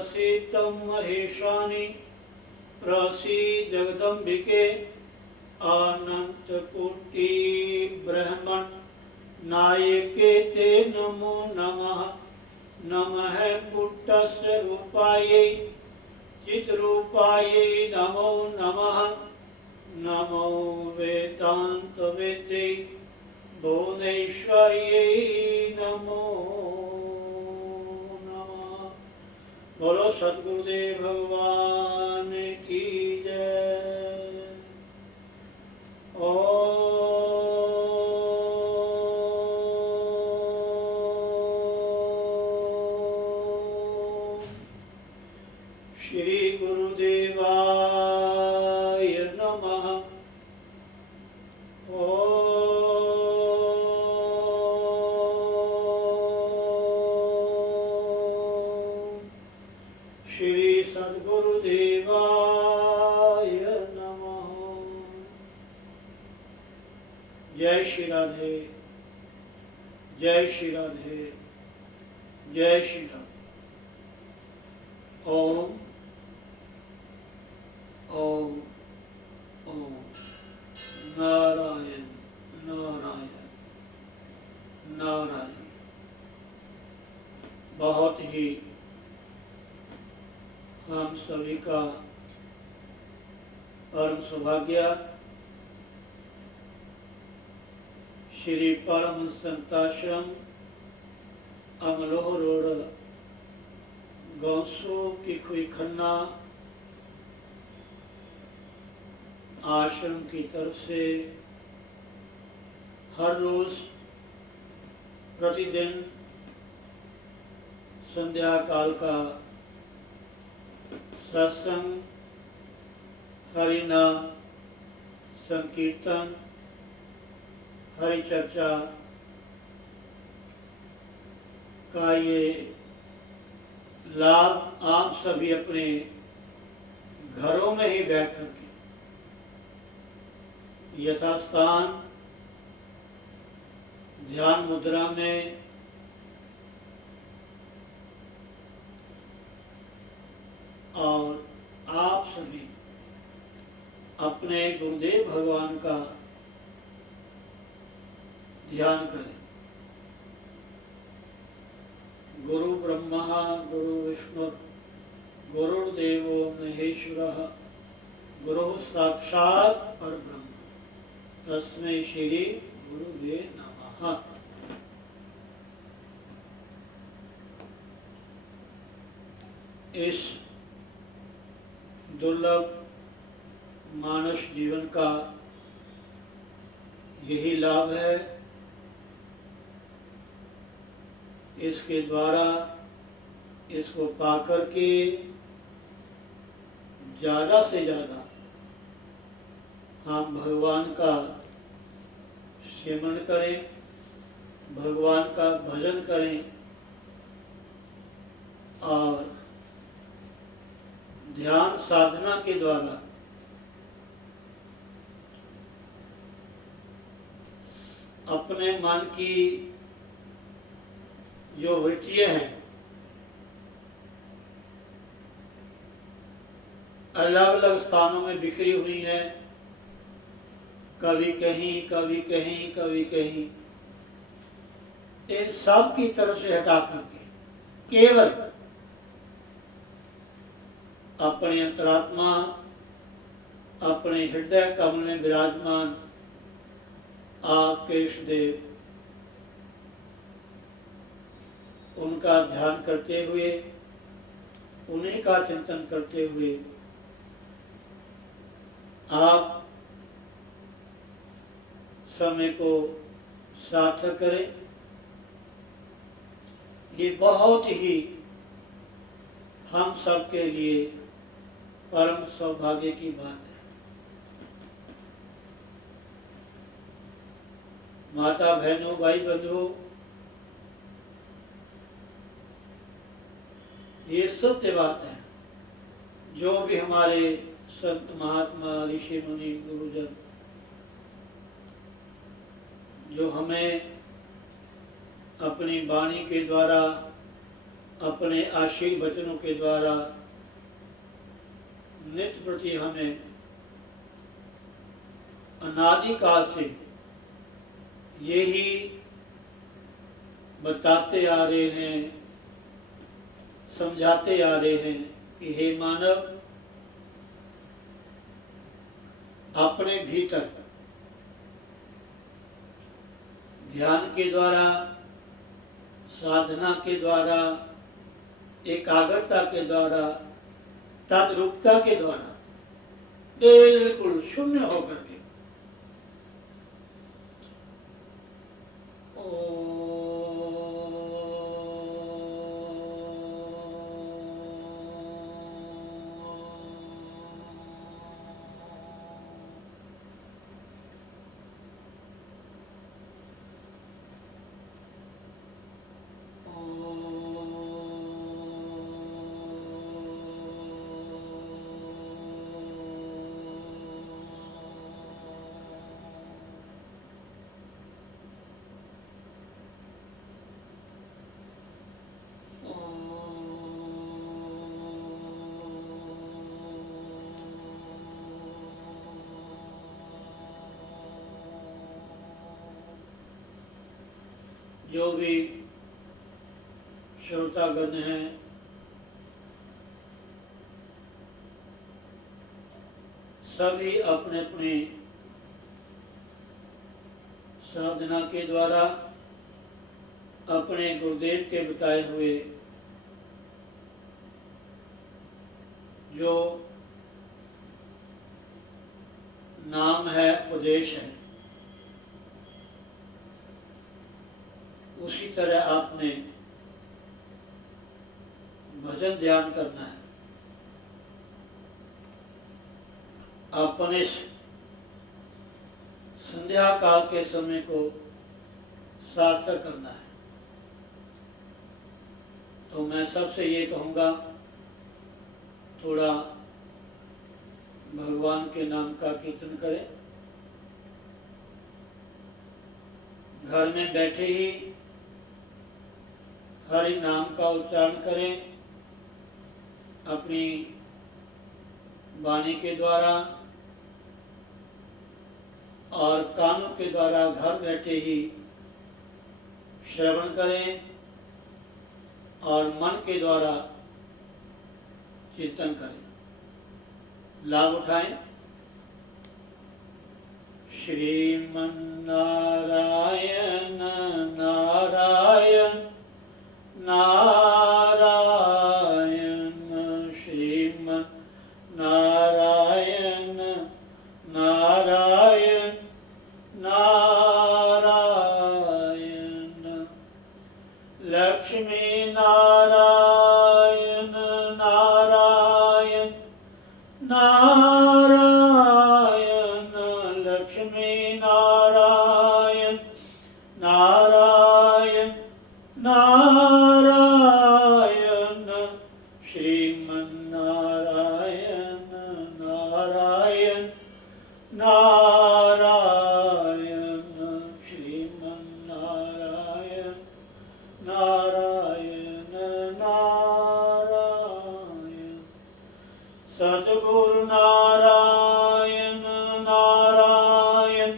प्रसीतं महेशानि प्रसीद जगदम्बिके अनंतकोटि ब्रह्मण नायके ते नमो नमः। नमः पुट्टस्य रूपायै चिद्रूपायै नमो नमः। नमो वेदान्तवेद्यै भुवनेश्वर्यै नमो नमः। बोलो सद्गुरुदेव भगवान की जय। श्री गुरुदेवाय नमः। श्री सद्गुरुदेवाय नमः। जय श्री राधे, जय श्री राधे, जय श्री राधे। ओम ओम ओम। नारायण नारायण नारायण। बहुत ही हम सभी का परम सौभाग्य श्री परम संताश्रम अमलोह रोड गौसो की खुई खन्ना आश्रम की तरफ से हर रोज प्रतिदिन संध्या काल का सत्संग, हरिनाम संकीर्तन, हरि चर्चा का ये लाभ आप सभी अपने घरों में ही बैठ करके यथास्थान ध्यान मुद्रा में और आप सभी अपने गुरुदेव भगवान का ध्यान करें। गुरु ब्रह्मा गुरु विष्णु गुरुर्देवो महेश्वरः गुरु साक्षात् परब्रह्म तस्मै श्री गुरुवे नमः। इस दुर्लभ मानस जीवन का यही लाभ है। इसके द्वारा इसको पाकर के ज़्यादा से ज़्यादा हम भगवान का सिमरन करें, भगवान का भजन करें और ध्यान साधना के द्वारा अपने मन की जो वृत्तियां हैं अलग अलग स्थानों में बिखरी हुई हैं, कभी कहीं कभी कहीं कभी कहीं, इन सब की तरफ से हटा करके केवल अपने अंतरात्मा अपने हृदय कमल में विराजमान आपके इष्टदेव उनका ध्यान करते हुए, उन्हीं का चिंतन करते हुए आप समय को सार्थक करें। ये बहुत ही हम सब के लिए परम सौभाग्य की बात है। माता बहनों भाई बंधुओं, ये सत्य बात है। जो भी हमारे संत महात्मा ऋषि मुनि गुरुजन जो हमें अपनी वाणी के द्वारा अपने आशीष वचनों के द्वारा नित्य प्रति हमें अनादिकाल से यही बताते आ रहे हैं, समझाते आ रहे हैं कि हे मानव, अपने भीतर ध्यान के द्वारा, साधना के द्वारा, एकाग्रता के द्वारा, तद्रूपता के द्वारा बिल्कुल शून्य होकर के जो भी श्रोतागण हैं, सभी अपने अपने साधना के द्वारा अपने गुरुदेव के बताए हुए जो नाम है, उपदेश है, उसी तरह आपने भजन ध्यान करना है। अपने संध्या काल के समय को सार्थक करना है। तो मैं सबसे ये कहूँगा, थोड़ा भगवान के नाम का कीर्तन करें। घर में बैठे ही हरि नाम का उच्चारण करें, अपनी वाणी के द्वारा और कानों के द्वारा घर बैठे ही श्रवण करें और मन के द्वारा चिंतन करें। लाभ उठाएं। श्रीमन नारायण नारायण नारायण, श्रीमन नारायण नारायण नारायण, लक्ष्मी नारायण नारायण नारायण, लक्ष्मी नारायण नारायण नारायण, श्रीमन नारायण नारायण नारायण, श्रीमन नारायण नारायण नारायण, सद्गुरु नारायण नारायण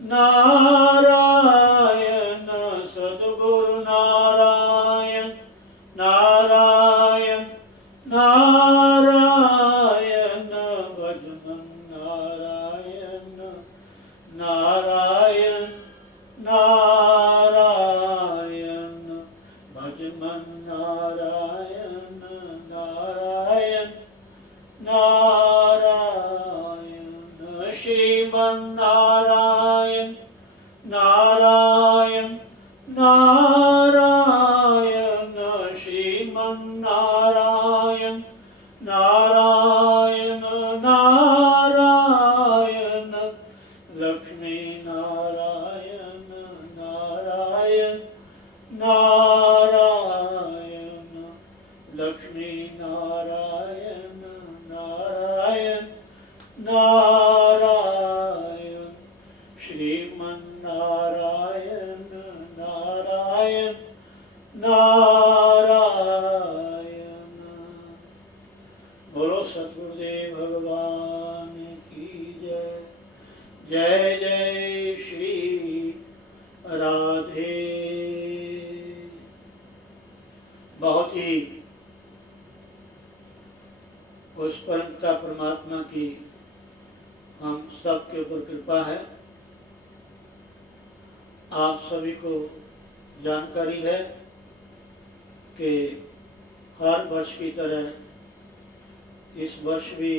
नारायण, सद्गुरु नारायण नारायण नारायण, भजमन नारायण नारायण नारायण, भजमन नारायण नारायण नारायण, श्रीमन नारायण नारायण नारायण, श्रीमन नारायण नारायण नारायण, लक्ष्मी नारायण नारायण नारायण, लक्ष्मी नारायण नारायण नारायण, श्रीमन नारायण नारायण नारायण। ही उस परमपिता परमात्मा की हम सब के ऊपर कृपा है। आप सभी को जानकारी है कि हर वर्ष की तरह इस वर्ष भी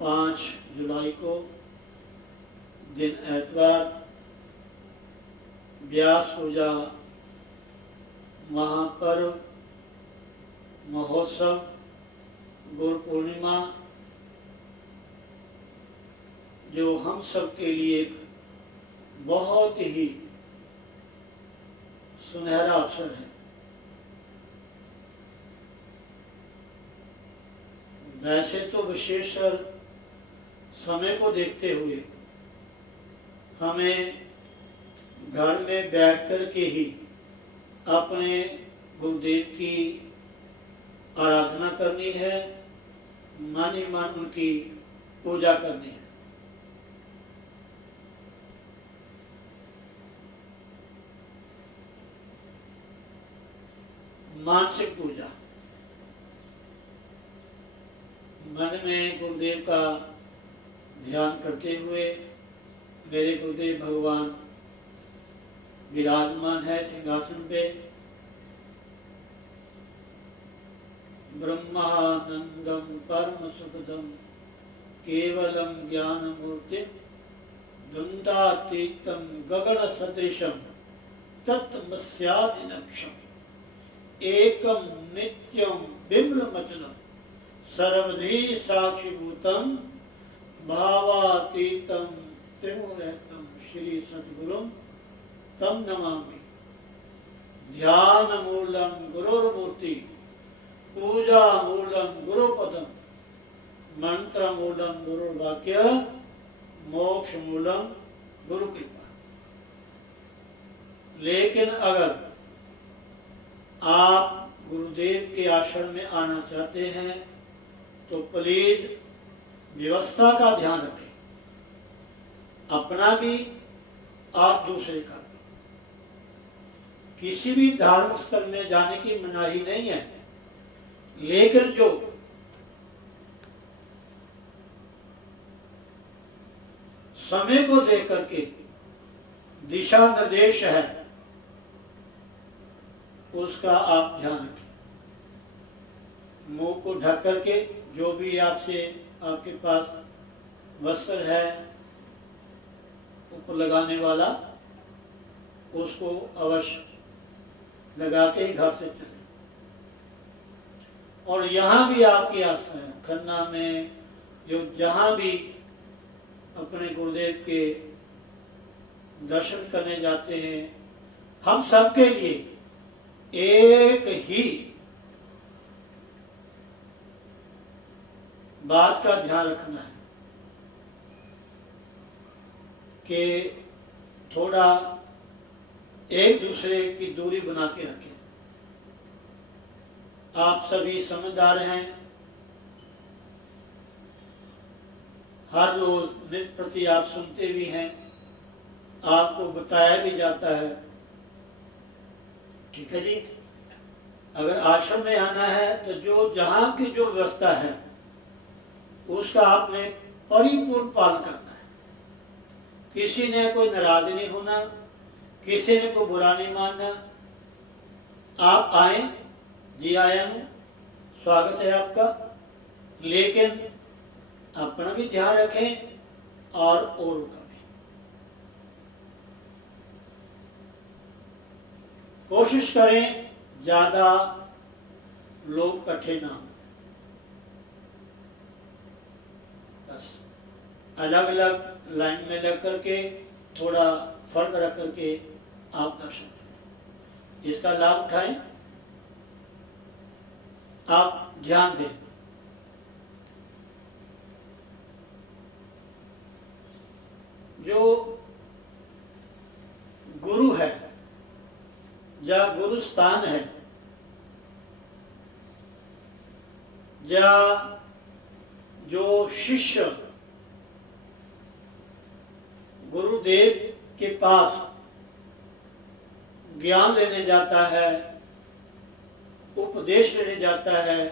5 जुलाई को दिन एतवार व्यास पूजा महापर्व महोत्सव गुरु पूर्णिमा जो हम सब के लिए एक बहुत ही सुनहरा अवसर है। वैसे तो विशेषकर समय को देखते हुए हमें घर में बैठ कर के ही अपने गुरुदेव की आराधना करनी है, मन ही मन उनकी पूजा करनी है। मानसिक पूजा, मन में गुरुदेव का ध्यान करते हुए मेरे गुरुदेव भगवान विराजमान है सिंहासन पे। ब्रह्मानंदम परम सुखदम केवलम ज्ञान मूर्ति द्वंद्वातीतम गगन सदृशम तत्मस्यादिलक्षम एकम नित्यम बिम्लमचलम सर्वधी साक्षिभूतम भावातीतम त्रिगुणरहितम श्री सद्गुरुम तम नमामि। ध्यान मूलम गुरुर्मूर्ति पूजा मूलम गुरुपदम मंत्र मूलम गुरुर्वाक्य मोक्ष मूलम गुरु कृपा। लेकिन अगर आप गुरुदेव के आश्रम में आना चाहते हैं तो प्लीज व्यवस्था का ध्यान रखें, अपना भी और दूसरे का भी। किसी भी धार्मिक स्थल में जाने की मनाही नहीं है, लेकिन जो समय को देख करके दिशा निर्देश है उसका आप ध्यान रखें। मुंह को ढक करके जो भी आपसे आपके पास वस्त्र है ऊपर लगाने वाला उसको अवश्य लगा के ही घर से चले। और यहाँ भी आपकी आस्था है, खन्ना में जो जहाँ भी अपने गुरुदेव के दर्शन करने जाते हैं, हम सबके लिए एक ही बात का ध्यान रखना है कि थोड़ा एक दूसरे की दूरी बना के रखें। आप सभी समझदार हैं, हर रोज नित्य प्रति आप सुनते भी हैं, आपको बताया भी जाता है। ठीक है जी। अगर आश्रम में आना है तो जो जहां की जो व्यवस्था है उसका आपने परिपूर्ण पालन करना है। किसी ने कोई नाराज नहीं होना, किसी ने कोई बुरा नहीं मानना। आप आए, जी आया हूं, स्वागत है आपका, लेकिन अपना भी ध्यान रखें और औरों का भी। कोशिश करें ज्यादा लोग इकट्ठे ना हो, बस अलग अलग लाइन में लग करके थोड़ा फर्क रख करके आप दर्शन करें। इसका लाभ उठाएं, आप ध्यान दें। जो गुरु है या गुरु स्थान है या जो शिष्य गुरुदेव के पास ज्ञान लेने जाता है, उपदेश लेने जाता है,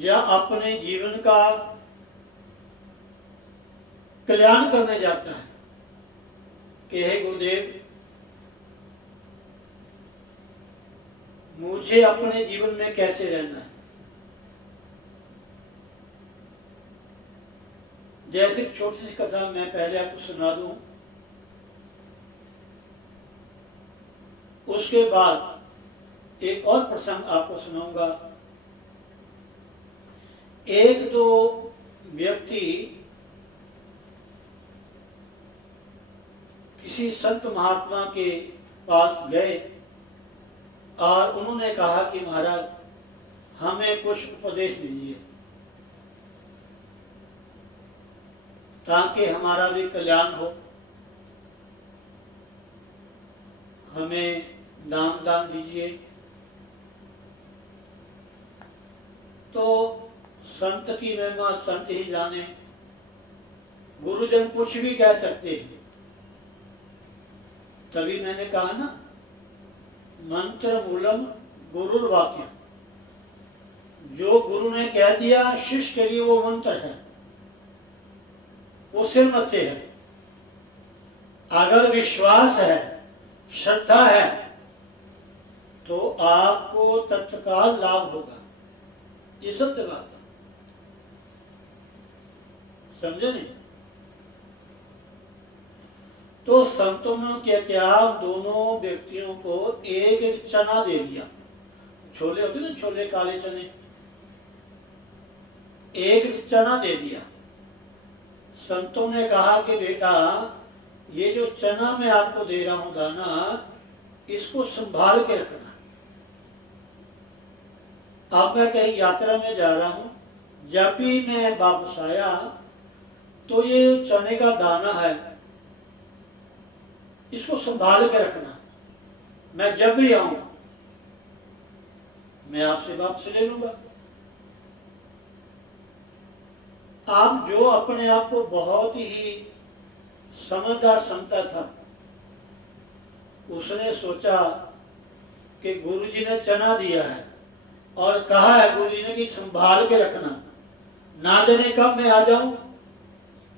या अपने जीवन का कल्याण करने जाता है कि हे गुरुदेव, मुझे अपने जीवन में कैसे रहना है। जैसे एक छोटी सी कथा मैं पहले आपको सुना दूं, उसके बाद एक और प्रसंग आपको सुनाऊंगा। एक दो व्यक्ति किसी संत महात्मा के पास गए और उन्होंने कहा कि महाराज, हमें कुछ उपदेश दीजिए ताकि हमारा भी कल्याण हो, हमें नाम दान दीजिए। तो संत की महिमा संत ही जाने, गुरुजन कुछ भी कह सकते हैं। तभी मैंने कहा ना, मंत्र मूलम गुरुर वाक्य, जो गुरु ने कह दिया शिष्य के लिए वो मंत्र है, वो सिर मत्थे है। अगर विश्वास है, श्रद्धा है, तो आपको तत्काल लाभ होगा। ये सत्य बात है, समझे नहीं? तो संतों ने क्या किया, दोनों व्यक्तियों को एक एक चना दे दिया। छोले होते ना, छोले काले चने, एक चना दे दिया। संतों ने कहा कि बेटा, ये जो चना मैं आपको दे रहा हूं दाना, इसको संभाल के रखना। अब मैं कहीं यात्रा में जा रहा हूं, जब भी मैं वापस आया तो ये चने का दाना है, इसको संभाल के रखना। मैं जब भी आऊं मैं आपसे वापस ले लूंगा। आप जो अपने आप को बहुत ही समझदार समझता था, उसने सोचा कि गुरुजी ने चना दिया है और कहा है गुरुजी ने कि संभाल के रखना, ना जाने कब मैं आ जाऊं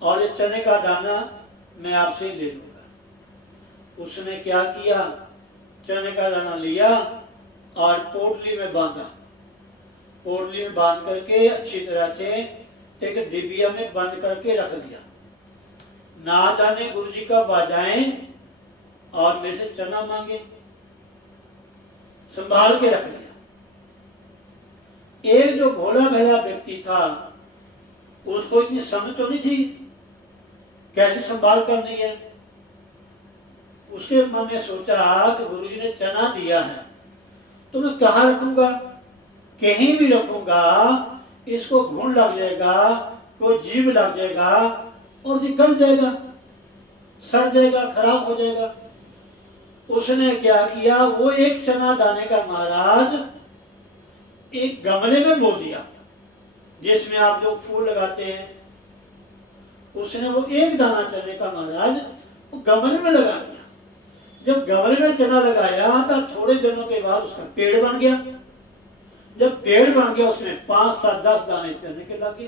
और ये चने का दाना मैं आपसे ले लूंगा। उसने क्या किया, चने का दाना लिया और पोटली में बांधा। पोटली में बांध करके अच्छी तरह से एक डिबिया में बंद करके रख दिया। ना जाने गुरुजी कब आ जाएं और मेरे से चना मांगे, संभाल के रख लिया। एक जो भोला भाला व्यक्ति था, उसको इतनी समझ तो नहीं थी कैसे संभाल करनी है। उसके मन में सोचा कि गुरुजी ने चना दिया है तो मैं कहाँ रखूंगा, कहीं भी रखूंगा इसको घुन लग जाएगा, कोई जीव लग जाएगा और निकल जाएगा, सड़ जाएगा, खराब हो जाएगा। उसने क्या किया, वो एक चना दाने का महाराज एक गमले में बो दिया, जिसमें आप जो फूल लगाते हैं। उसने वो एक दाना चने का महाराज वो गमले में लगा दिया। जब गमले में चना लगाया तो थोड़े दिनों के बाद उसका पेड़ बन गया। जब पेड़ बन गया, उसमें 5, 7, 10 दाने चने के लगे,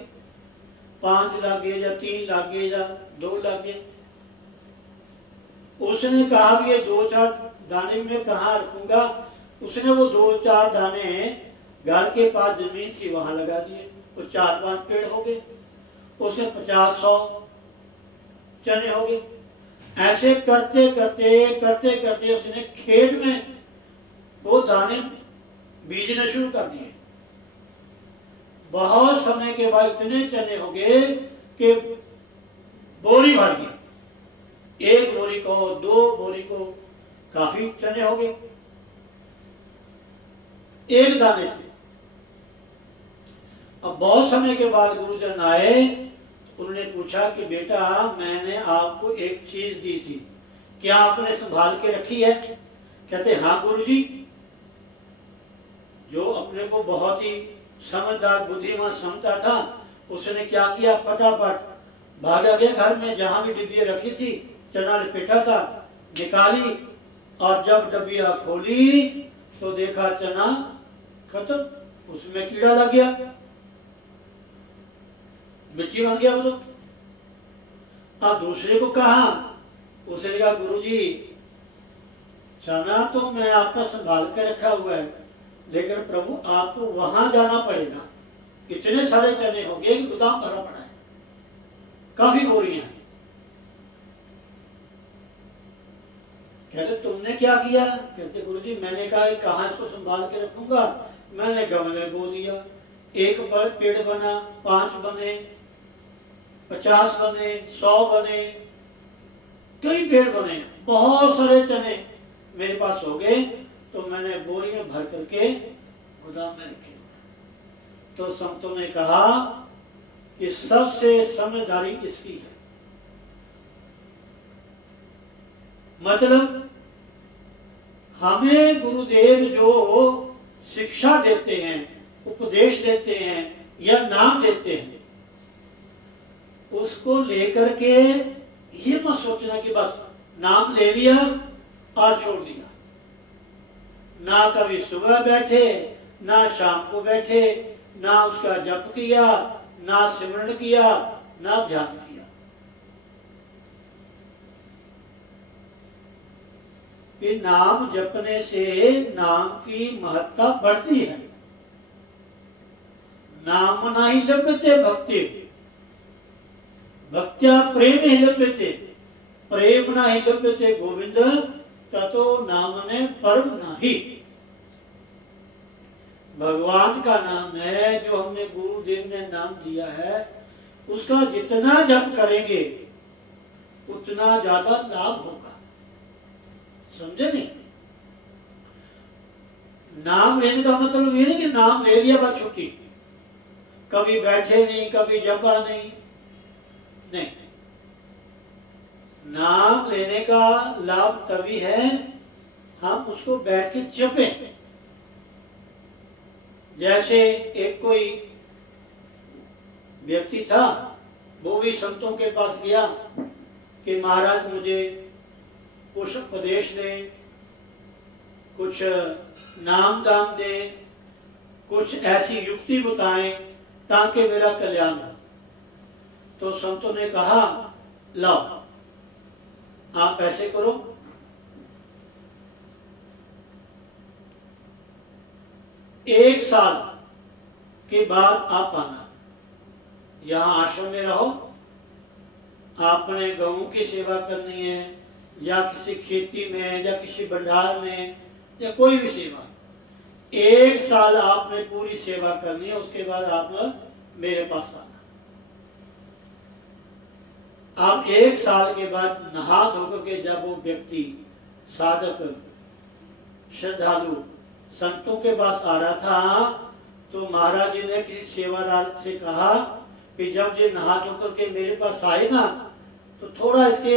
5 लगे या 3 लगे या 2 लगे। उसने कहा भी ये 2-4 दाने में कहाँ रखूंगा। उसने वो 2-4 दाने घर के पास जमीन थी वहां लगा दिए, वो 4-5 पेड़ हो गए, उसमें 50-100 चने हो गए। ऐसे करते करते उसने खेत में वो दाने बीजना शुरू कर दिए। बहुत समय के बाद इतने चने हो गए कि बोरी भर गई। 1 बोरी को, 2 बोरी को, काफी चने हो गए एक दाने से। अब बहुत समय के बाद गुरुजन आए, उन्होंने पूछा कि बेटा, मैंने आपको एक चीज दी थी, क्या आपने संभाल के रखी है? कहते हाँ गुरुजी। जो अपने को बहुत ही समझदार बुद्धिमान समझता था, उसने क्या किया, फटाफट भागा गया घर में, जहां भी डिब्बियां रखी थी, चना लपेटा था, निकाली और जब डबिया खोली तो देखा चना खत्म, उसमें कीड़ा लग गया, मिट्टी बन गया वो तो। अब दूसरे को कहा, उसने कहा गुरुजी चना तो मैं आपका संभाल के रखा हुआ है, लेकिन प्रभु आपको वहां जाना पड़ेगा, इतने सारे चने हो गए कि गोदाम भरा पड़ा है, काफी बोरियां। कहते तुमने क्या किया? कहते गुरुजी मैंने कहा कहाँ इसको संभाल के रखूंगा, मैंने गमले बो दिया, एक पेड़ बना, 5 बने, 50 बने, 100 बने, कई पेड़ बने, बहुत सारे चने मेरे पास हो गए, तो मैंने बोरी में भर करके गोदाम में रखे। तो संतों ने कहा कि सबसे समझदारी इसकी है। मतलब हमें गुरुदेव जो शिक्षा देते हैं, उपदेश देते हैं या नाम देते हैं, उसको लेकर के ये मत सोचना कि बस नाम ले लिया और छोड़ दिया। ना कभी सुबह बैठे, ना शाम को बैठे, ना उसका जप किया, ना सिमरण किया, ना ध्यान किया। कि नाम जपने से नाम की महत्ता बढ़ती है। नाम नहीं लभ्यते भक्ति, भक्त्या प्रेम ही लभ्यते, प्रेम नहीं लभ्यते गोविंद, ततो नाम ने परम नहीं। भगवान का नाम है जो हमने गुरुदेव ने नाम दिया है, उसका जितना जप करेंगे उतना ज्यादा लाभ होगा। समझे नहीं? नाम लेने का मतलब ये नहीं कि नाम ले लिया बस छुट्टी, कभी बैठे नहीं, कभी जपा नहीं, नहीं। नाम लेने का लाभ तभी है हम उसको बैठ के जपें। जैसे एक कोई व्यक्ति था, वो भी संतों के पास गया कि महाराज मुझे कुछ उपदेश दे, कुछ नाम दान दे, कुछ ऐसी युक्ति बताएं ताकि मेरा कल्याण हो। तो संतों ने कहा लाओ आप ऐसे करो, एक साल के बाद आप आना, यहाँ आश्रम में रहो, आपने गऊ की सेवा करनी है या किसी खेती में या किसी भंडार में या कोई भी सेवा, 1 साल आपने पूरी सेवा करनी है, उसके बाद आप मेरे पास आना। आप 1 साल के बाद नहा धोकर के जब वो व्यक्ति साधक श्रद्धालु संतों के पास आ रहा था, तो महाराज जी ने किसी सेवादार से कहा कि जब ये नहा धोकर के मेरे पास आए ना, तो थोड़ा इसके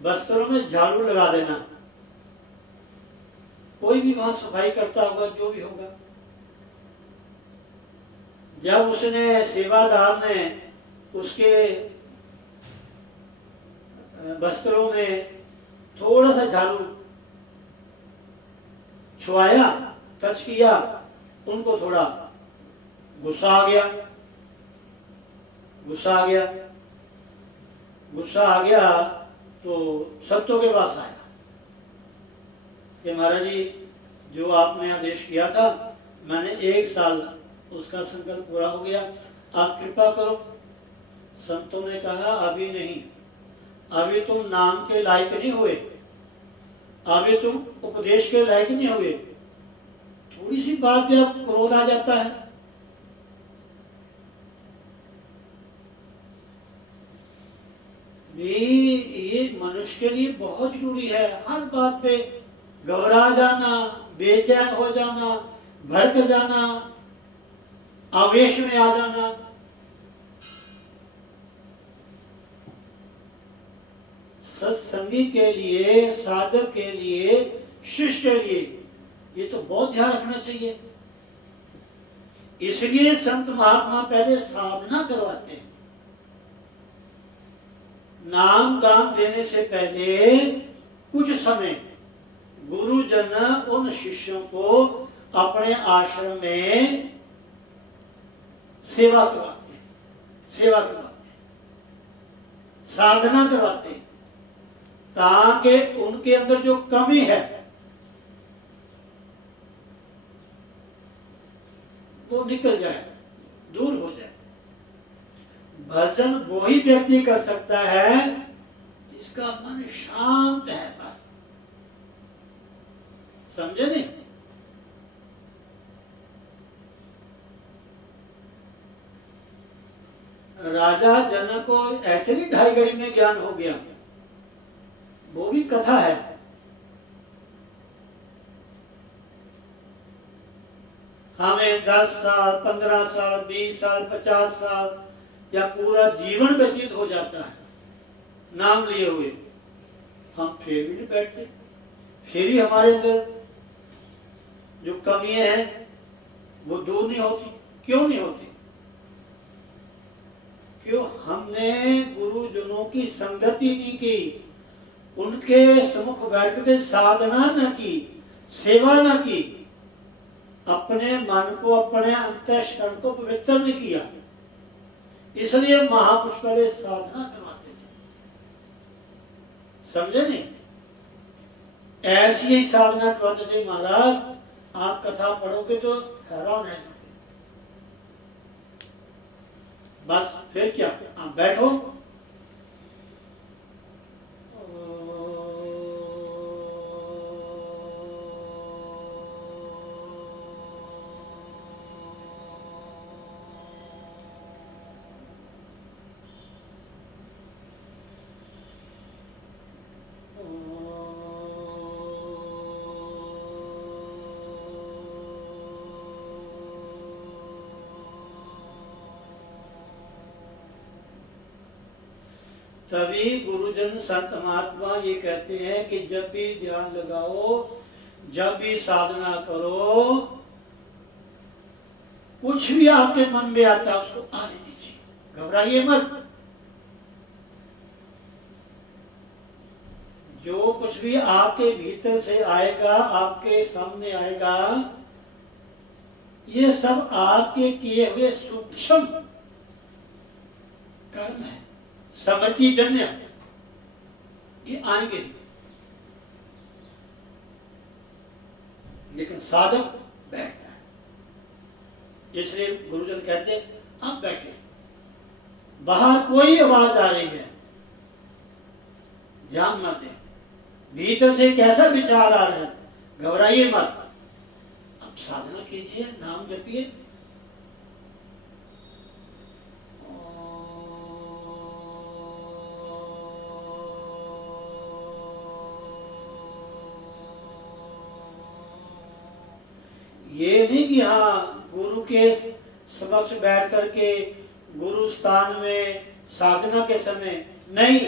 वस्त्रों में झाड़ू लगा देना। कोई भी वहां सफाई करता होगा, जो भी होगा। जब उसने सेवादार ने उसके वस्त्रों में थोड़ा सा झाड़ू छुआया, टच किया, उनको थोड़ा गुस्सा आ गया, गुस्सा आ गया, गुस्सा आ गया। तो संतों के पास आया कि महाराज जी जो आपने आदेश किया था, मैंने 1 साल उसका संकल्प पूरा हो गया, आप कृपा करो। संतों ने कहा अभी नहीं, अभी तुम नाम के लायक नहीं हुए, अभी तुम उपदेश के लायक नहीं हुए। थोड़ी सी बात पे अब क्रोध आ जाता है। ये मनुष्य के लिए बहुत जरूरी है। हर बात पे घबरा जाना, बेचैन हो जाना, भड़क जाना, आवेश में आ जाना। सत्संगी के लिए, साधक के लिए, शिष्य के लिए ये तो बहुत ध्यान रखना चाहिए। इसलिए संत महात्मा पहले साधना करवाते हैं। नाम दान देने से पहले कुछ समय गुरुजन उन शिष्यों को अपने आश्रम में सेवा करवाते हैं, साधना करवाते हैं, ताकि उनके अंदर जो कमी है वो निकल जाए, दूर हो जाए। भजन वो ही व्यक्ति कर सकता है जिसका मन शांत है, बस। समझे नहीं? राजा जनक को ऐसे नहीं 2.5 घड़ी में ज्ञान हो गया, वो भी कथा है। हमें 10 साल, 15 साल, 20 साल, 50 साल या पूरा जीवन व्यतीत हो जाता है नाम लिए हुए, हम फिर भी नहीं बैठते। फिर ही हमारे अंदर जो कमियां हैं वो दूर नहीं होती। क्यों नहीं होती? क्यों? हमने गुरुजनों की संगति नहीं की, उनके सम्मुख बैठ के साधना न की, सेवा न की, अपने मन को, अपने अंतःकरण को पवित्र नहीं किया। इसलिए महापुरुष पहले साधना करवाते थे। समझे नहीं? ऐसी ही साधना करवाते थे महाराज। आप कथा पढ़ोगे तो हैरान है। बस फिर क्या, आप बैठो, तभी गुरुजन संत महात्मा ये कहते हैं कि जब भी ध्यान लगाओ, जब भी साधना करो, कुछ भी आपके मन में आता है उसको आने दीजिए, घबराइए मत। जो कुछ भी आपके भीतर से आएगा, आपके सामने आएगा, ये सब आपके किए हुए सूक्ष्म कर्म है, समृति जन्य, ये आएंगे। लेकिन साधक बैठता है। इसलिए गुरुजन कहते हैं आप बैठे, बाहर कोई आवाज आ रही है ध्यान मत दें, भीतर से कैसा विचार आ रहा है घबराइए मत। अब साधना कीजिए, नाम जपिए। ये नहीं कि हाँ गुरु के समक्ष बैठ करके गुरु स्थान में साधना के समय नहीं,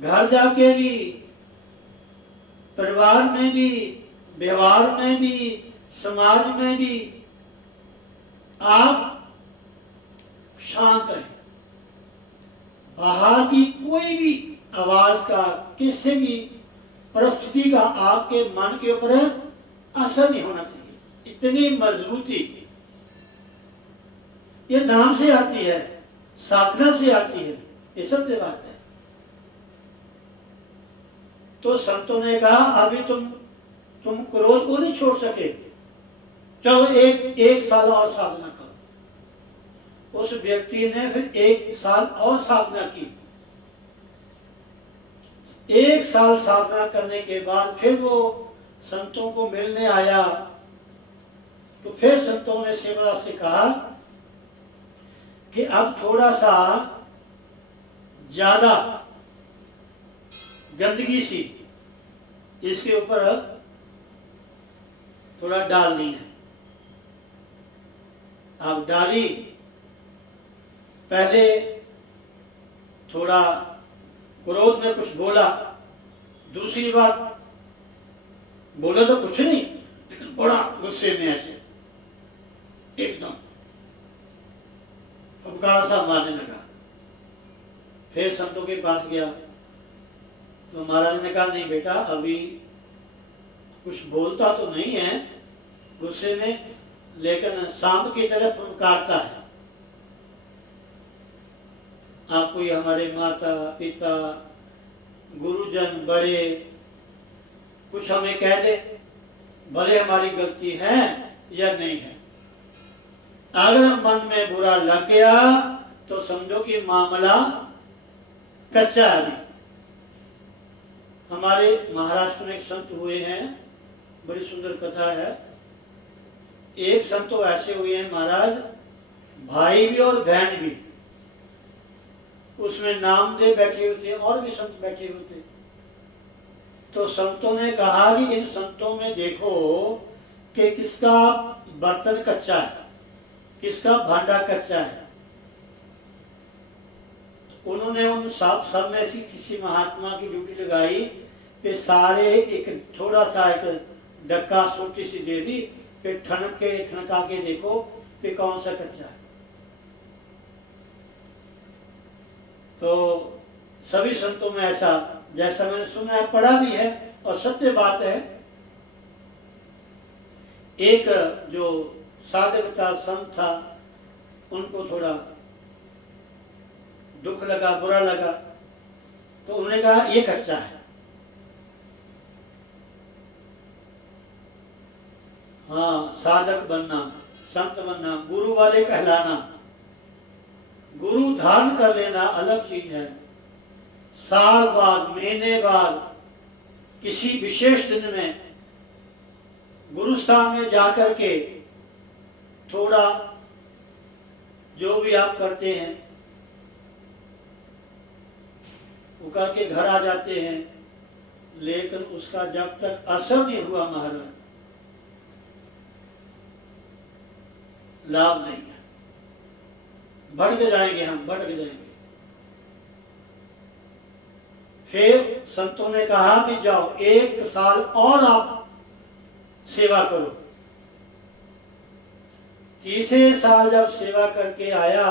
घर जाके भी, परिवार में भी, व्यवहार में भी, समाज में भी आप शांत रहें। बाहर की कोई भी आवाज का, किसी भी परिस्थिति का आपके मन के ऊपर असर नहीं होना चाहिए। इतनी मजबूती ये नाम से आती है, साधना से आती है, ये सत्य बात है। तो संतों ने कहा अभी तुम क्रोध को नहीं छोड़ सके, चलो एक साल और साधना करो। उस व्यक्ति ने फिर 1 साल और साधना की। 1 साल साधना करने के बाद फिर वो संतों को मिलने आया। तो फिर संतों ने सेवादास से कहा कि अब थोड़ा सा ज्यादा गंदगी सी इसके ऊपर थोड़ा डालनी है। अब डाली, पहले थोड़ा क्रोध में कुछ बोला, दूसरी बार बोला तो कुछ नहीं, लेकिन बड़ा गुस्से में ऐसे एकदम फुफकारा सा मारने लगा। फिर संतों के पास गया तो महाराज ने कहा नहीं बेटा, अभी कुछ बोलता तो नहीं है गुस्से में, लेकिन सांप की तरफ फुंकारता है। आप कोई हमारे माता पिता गुरुजन बड़े कुछ हमें कह दे, भले हमारी गलती है या नहीं है, अगर मन में बुरा लग गया तो समझो कि मामला कच्चा है। अभी हमारे महाराष्ट्र में एक संत हुए हैं, बड़ी सुंदर कथा है। एक संत तो ऐसे हुए हैं महाराज, भाई भी और बहन भी, उसमें नामदेव बैठे हुए थे और भी संत बैठे हुए थे। तो संतों ने कहा कि इन संतों में देखो कि किसका बर्तन कच्चा है, किसका भांडा कच्चा है। उन्होंने उन सब में से किसी महात्मा की ड्यूटी लगाई कि सारे एक थोड़ा सा एक डक्का छोटी सी दे दी, फिर ठनका के देखो कि कौन सा कच्चा है। तो सभी संतों में ऐसा, जैसा मैंने सुना है, पढ़ा भी है और सत्य बात है, एक जो साधक था, संत था, उनको थोड़ा दुख लगा, बुरा लगा, तो उन्होंने कहा ये कच्चा है। हाँ, साधक बनना, संत बनना, गुरु वाले कहलाना, गुरु धारण कर लेना अलग चीज है। साल बाद, महीने बाद, किसी विशेष दिन में गुरु स्थान में जाकर के थोड़ा जो भी आप करते हैं वो करके घर आ जाते हैं, लेकिन उसका जब तक असर नहीं हुआ महाराज, लाभ नहीं है। भटक जाएंगे, हम भटक जाएंगे। फिर संतों ने कहा कि जाओ 1 साल और आप सेवा करो। तीसरे साल जब सेवा करके आया,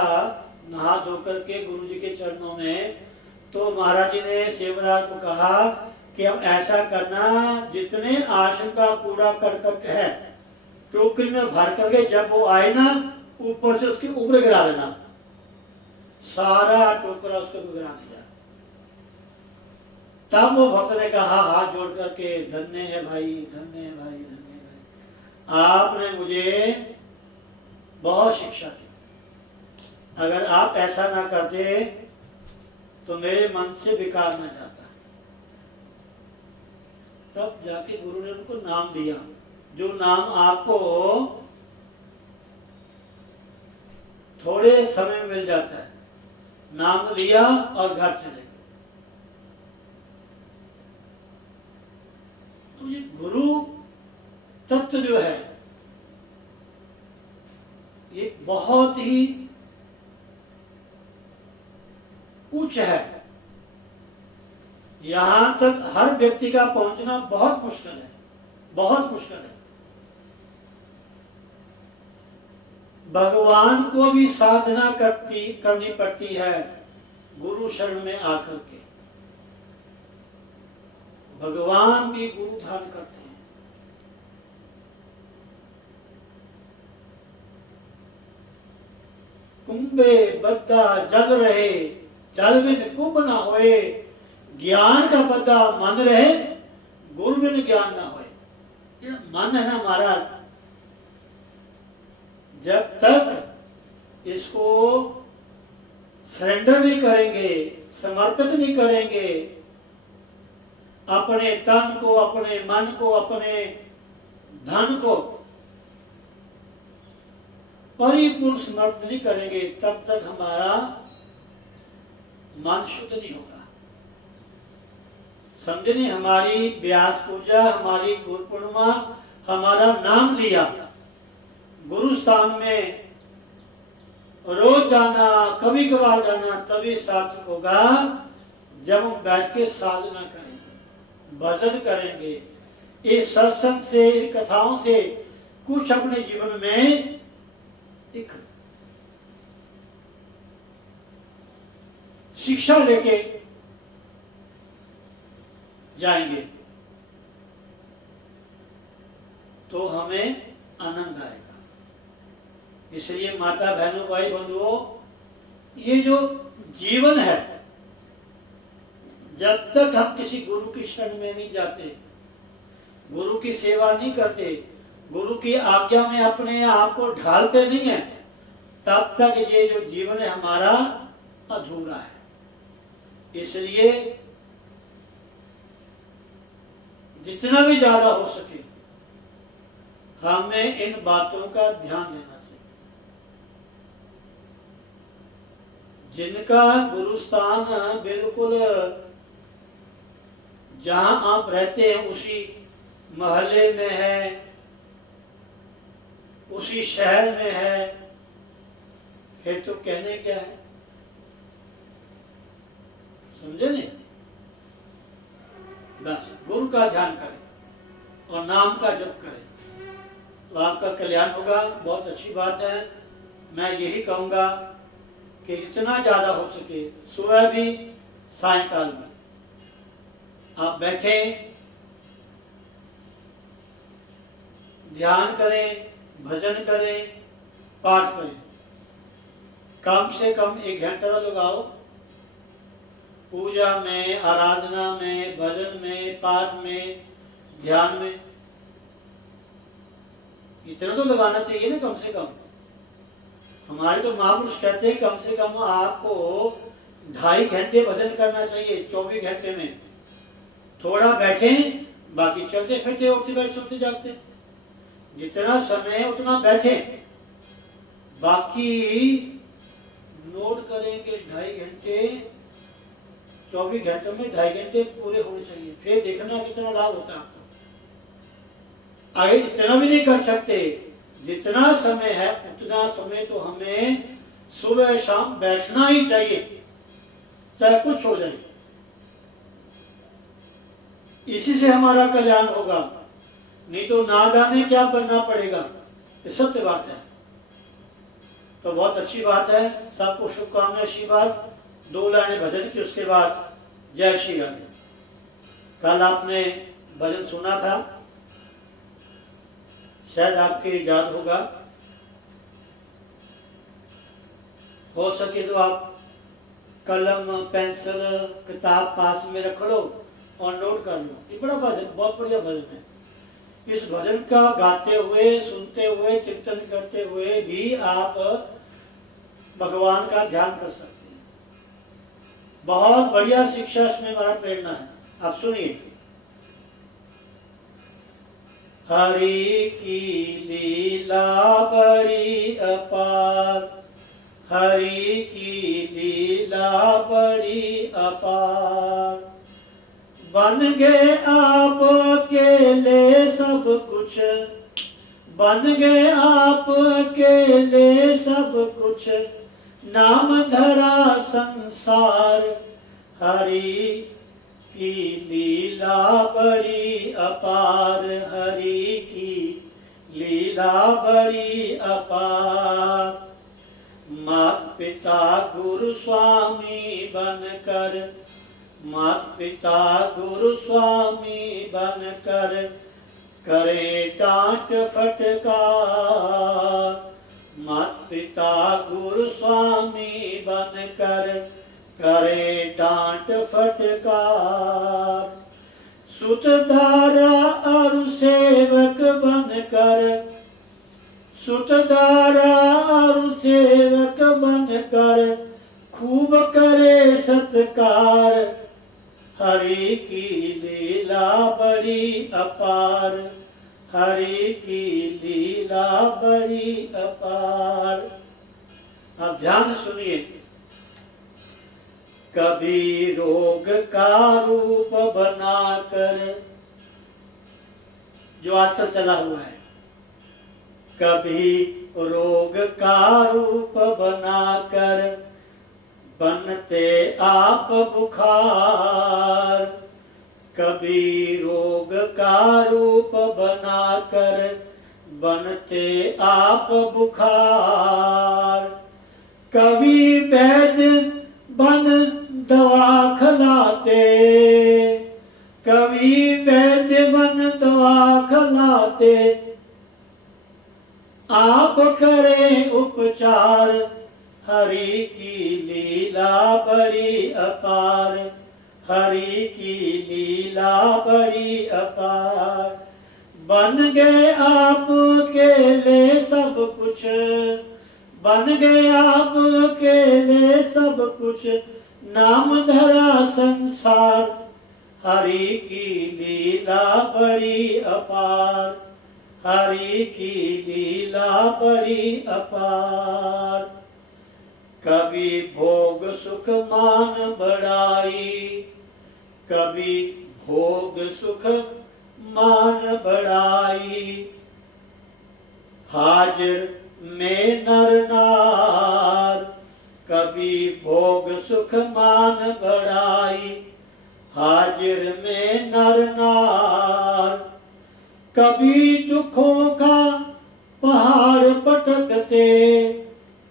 नहा धो करके गुरु जी के चरणों में, तो महाराज जी ने सेवादार को कहा कि अब ऐसा करना, जितने आश्रम का कूड़ा करकट है टोकरी में भर करके जब वो आए ना, ऊपर से उसके ऊपर गिरा देना, सारा टोकरा उसको गिरा दिया। तब वो भक्त ने कहा हाथ जोड़ करके, धन्य है भाई, धन्य है भाई, धन्य है भाई, आपने मुझे बहुत शिक्षा दी। अगर आप ऐसा ना करते तो मेरे मन से विकार न जाता। तब जाके गुरु ने उनको नाम दिया, जो नाम आपको थोड़े समय में मिल जाता है। नाम लिया और घर चले गए। तो ये गुरु तत्व जो है ये बहुत ही उच्च है। यहां तक हर व्यक्ति का पहुंचना बहुत मुश्किल है, बहुत मुश्किल है। भगवान को भी साधना करनी पड़ती है गुरु शरण में आकर के। भगवान भी गुरु धारण करते हैं। कुंभे बद्दा जल रहे, जल बिन कुंभ ना होए, ज्ञान का बद्दा मन रहे, गुरु बिन ज्ञान ना होए। ये मन है ना महाराज, जब तक इसको सरेंडर नहीं करेंगे, समर्पित नहीं करेंगे, अपने तन को, अपने मन को, अपने धन को परिपूर्ण समर्पित नहीं करेंगे, तब तक हमारा मन शुद्ध नहीं होगा। समझने, हमारी व्यास पूजा, हमारी गुरु पूर्णिमा, हमारा नाम लिया, गुरु स्थान में रोज जाना, कभी कभार जाना, तभी सार्थक होगा जब हम बैठ के साधना करेंगे, भजन करेंगे, इस सत्संग से, इन कथाओं से कुछ अपने जीवन में दिख। शिक्षा लेके जाएंगे तो हमें आनंद आएगा। इसलिए माता बहनों भाई बंधुओं, ये जो जीवन है, जब तक हम किसी गुरु की शरण में नहीं जाते, गुरु की सेवा नहीं करते, गुरु की आज्ञा में अपने आप को ढालते नहीं है, तब तक ये जो जीवन है हमारा अधूरा है। इसलिए जितना भी ज्यादा हो सके हमें इन बातों का ध्यान देना चाहिए। जिनका गुरुस्थान बिल्कुल जहां आप रहते हैं उसी मोहल्ले में है, उसी शहर में है, फिर तो कहने क्या है, समझे नहीं? बस गुरु का ध्यान करें और नाम का जप करें तो आपका कल्याण होगा। बहुत अच्छी बात है। मैं यही कहूंगा कि जितना ज्यादा हो सके सुबह भी सायंकाल में आप बैठें, ध्यान करें, भजन करें, पाठ करें। कम से कम 1 घंटा लगाओ पूजा में, आराधना में, भजन में, पाठ में, ध्यान में। इतना तो लगाना चाहिए ना कम से कम। हमारे तो महापुरुष कहते हैं कम से कम आपको 2.5 घंटे भजन करना चाहिए 24 घंटे में। थोड़ा बैठें, बाकी चलते फिरते, उठते बैठते, सोते जागते, जितना समय उतना बैठें, बाकी नोट करेंगे 2.5 घंटे, 24 घंटों में 2.5 घंटे पूरे होने चाहिए। फिर देखना कितना लाभ होता है आपको। अगर इतना भी नहीं कर सकते, जितना समय है उतना समय तो हमें सुबह शाम बैठना ही चाहिए, चाहे कुछ हो जाए। इसी से हमारा कल्याण होगा, नहीं तो ना जाने क्या बनना पड़ेगा। ये सत्य बात है। तो बहुत अच्छी बात है। सबको शुभकामनाएं, आशीर्वाद। 2 लाइनें भजन की, उसके बाद जय श्री राधे। कल आपने भजन सुना था, शायद आपके याद होगा। हो सके तो आप कलम, पेंसिल, किताब पास में रख लो और नोट कर लो। ये बड़ा भजन, बहुत बढ़िया भजन है। इस भजन का गाते हुए, सुनते हुए, चिंतन करते हुए भी आप भगवान का ध्यान कर सकते हैं। बहुत बढ़िया शिक्षा इसमें हमारा प्रेरणा है। आप सुनिए। हरि की लीला बड़ी अपार, हरि की लीला बड़ी अपार। बन गए आप अकेले सब कुछ, बन गए आप अकेले सब कुछ, नाम धरा संसार। हरि की लीला बड़ी अपार, हरि की लीला बड़ी अपार। मात पिता गुरु स्वामी बनकर, मात पिता गुरु स्वामी बनकर, करे डांट फटकार। मात पिता गुरु स्वामी बनकर, करे डांट फटकार। सुत धारा और सेवक बनकर, सुत धारा और सेवक बनकर, खूब करे सत्कार। हरि की लीला बड़ी अपार, हरि की लीला बड़ी अपार। अब ध्यान से सुनिए। कभी रोग का रूप बनाकर, जो आजकल चला हुआ है, कभी रोग का रूप बनाकर, बनते आप बुखार। कभी रोग का रूप बनाकर, बनते आप बुखार। कभी वैद्य बन दवा खलाते, कवि वैद्य वन दवा खलाते, आप करें उपचार, हरि की लीला बड़ी अपार, हरि की लीला बड़ी अपार। बन गए आप के लिए सब कुछ, बन गए आप के लिए सब कुछ, नाम धरा संसार, हरि की लीला बड़ी अपार, हरि की लीला बड़ी अपार। कभी भोग सुख मान बढ़ाई, कभी भोग सुख मान बढ़ाई, हाजिर में नर नार, कभी भोग सुख मान बढ़ाई, हाजिर में नर नार। कभी दुखों का पहाड़ पटकते,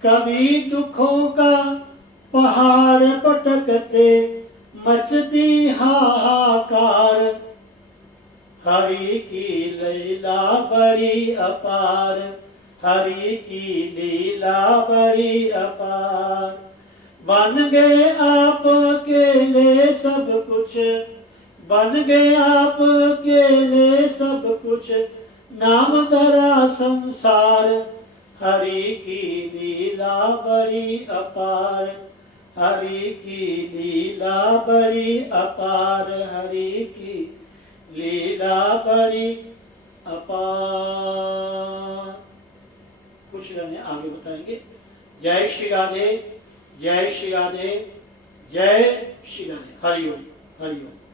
कभी दुखों का पहाड़ पटकते, मचती हाहाकार, हरि की लीला बड़ी अपार, हरि की लीला बड़ी अपार। बन गए आप के लिए सब कुछ, बन गए आप के लिए सब कुछ, नाम धरा संसार, हरि की लीला बड़ी अपार, हरि की लीला बड़ी अपार, हरि की लीला बड़ी अपार। कुछ रहने आगे बताएंगे। जय श्री राधे, जय श्री राधे, जय श्री राधे। हरिओम, हरिओम।